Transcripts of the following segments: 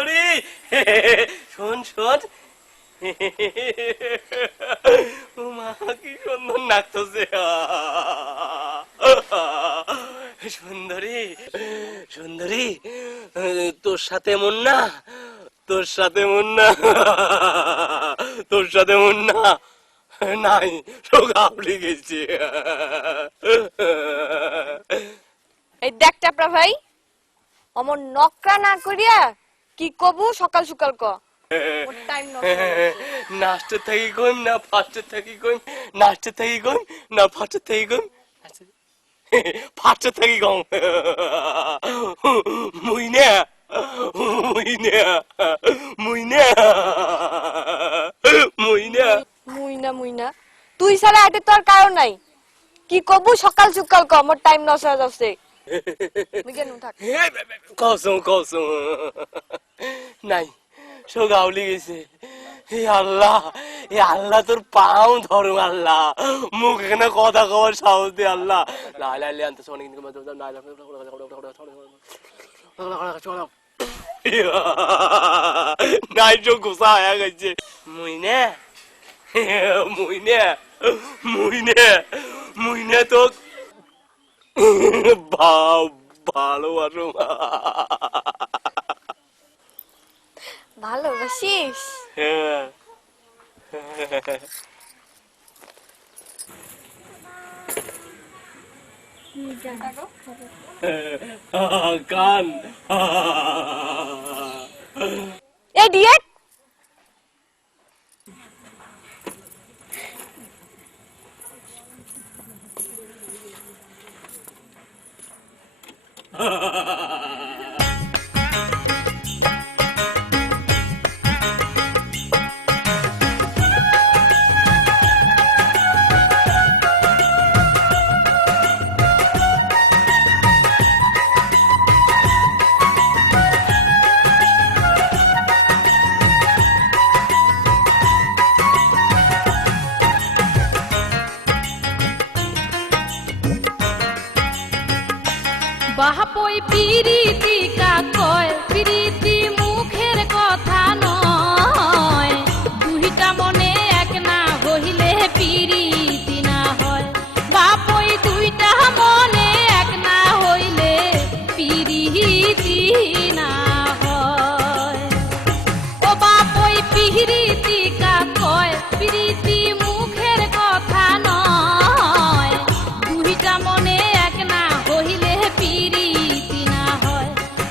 সুন্দরী শোন শোন মা কি সুন্দর নাচতেছে সুন্দরী সুন্দরী তোর সাথে মুন্না তোর সাথে মুন্না তোর সাথে মুন্না নাই সকালে গেছে এই দেখ টাপরা ভাই অমর নকরা না করিয়া কি কবু সকাল সকাল ক টাইম নাচতে থাকি কইম না ফাস্টে থাকি কইম নাচতে থাকি কইম না ফাস্টে থাকি কইম ফাস্টে থাকি কম মুইনা মুইনা মুইনা মুইনা মুইনা মুইনা তুই সারা আইতে তোর কারণ নাই কি কবু সকাল সকাল ক মোর টাইম লস হয়ে যাচ্ছে মিগেন থাক কসম কসম নাই সকালে গেছে হে আল্লাহ তোর পাও ধরো আল্লাহ মুখ এখানে কথা কবার সাহস দে আল্লাহ লাইলে আনতে শোনে কিন্তু নাই চোখ গুসা হয়ে গেছে মুইনে মুইনে মুইনে মুইনে তো ভালোবাসো ভালোবাসিস হ্যাঁ কান ইডিয়েট বাহাপই পিরিতি কাকয় পিরিতি মুখের কথা নয় দুইটা মনে এক না হইলে পিরিতি না হয় বাপই দুইটা মনে এক না হইলে পিরিতি না হয় ও বাপই পিরিতি কাকয় পিরিতি মুখের কথা নয় দুইটা মনে এক না হইলে পিরিতি না হয়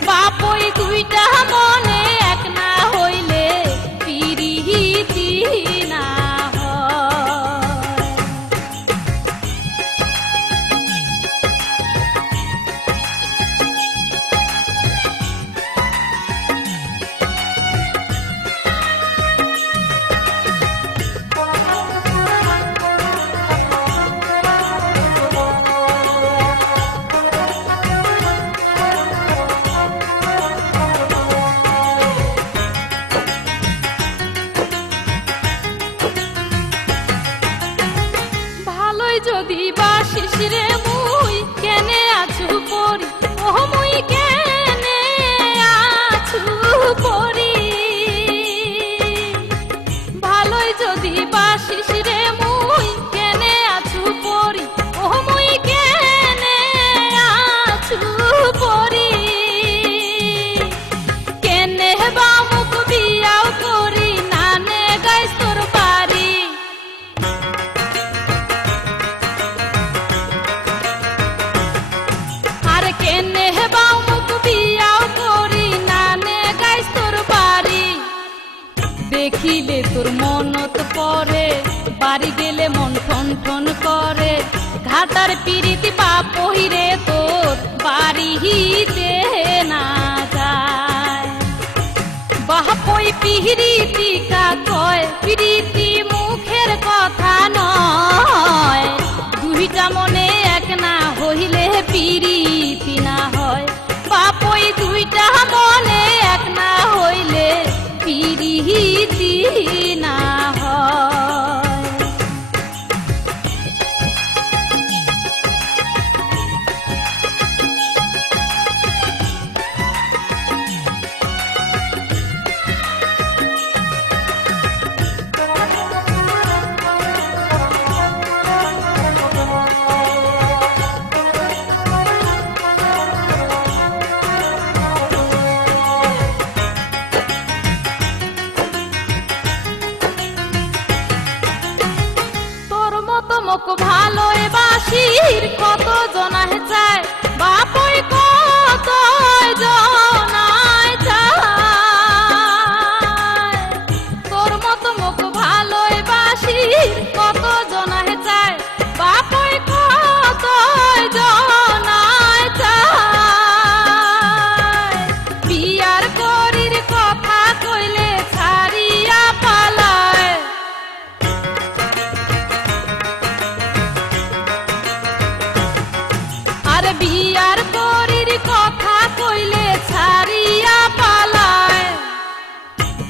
বাপই দুইটা মনে এক না হইলে পিরিতি না হয় ভালোই যদি বাসিস রে মুই কেনে আছু পরি ও মুই কেনে আছু পরি ভালোই যদি বাসিস রে মুই কেনে আছু পরি ও মুই কেনে আছু পরি কেনে বা মুখ বিয়াও করি নানে গাইস তোর বাড়ি আর কেনে বাউ মুখ বিয়াও করি নানে গাইস তোর বাড়ি দেখিলে তোর মনত পরে বাড়ি গেলে মন ঠন ঠন করে ঘাটার পিরিতি বাপই রে তোর বাড়িতে না যায় বাপই পিরিতি কাকয় পিরিতি মুখের কথা নয় দুইটা মনে এক না হইলে পিরিতি না হয় বাপই দুইটা মনে এক না হইলে পিরিতি না হয়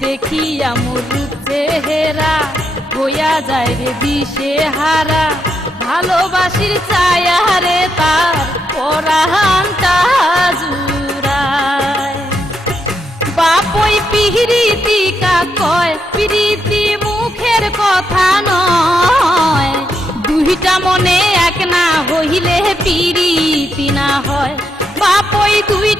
দেখিয়া মোর রূপ চেহারা হইয়া যায় রে দিশে হারা ভালোবাসির ছায়া রে তার পরাণটা জুড়ায় বাপই পিরিতি কা কয় পিরিতি মুখের কথা নয় দুইটা মনে এক না হইলে পিরিতি না হয় বাপই দুই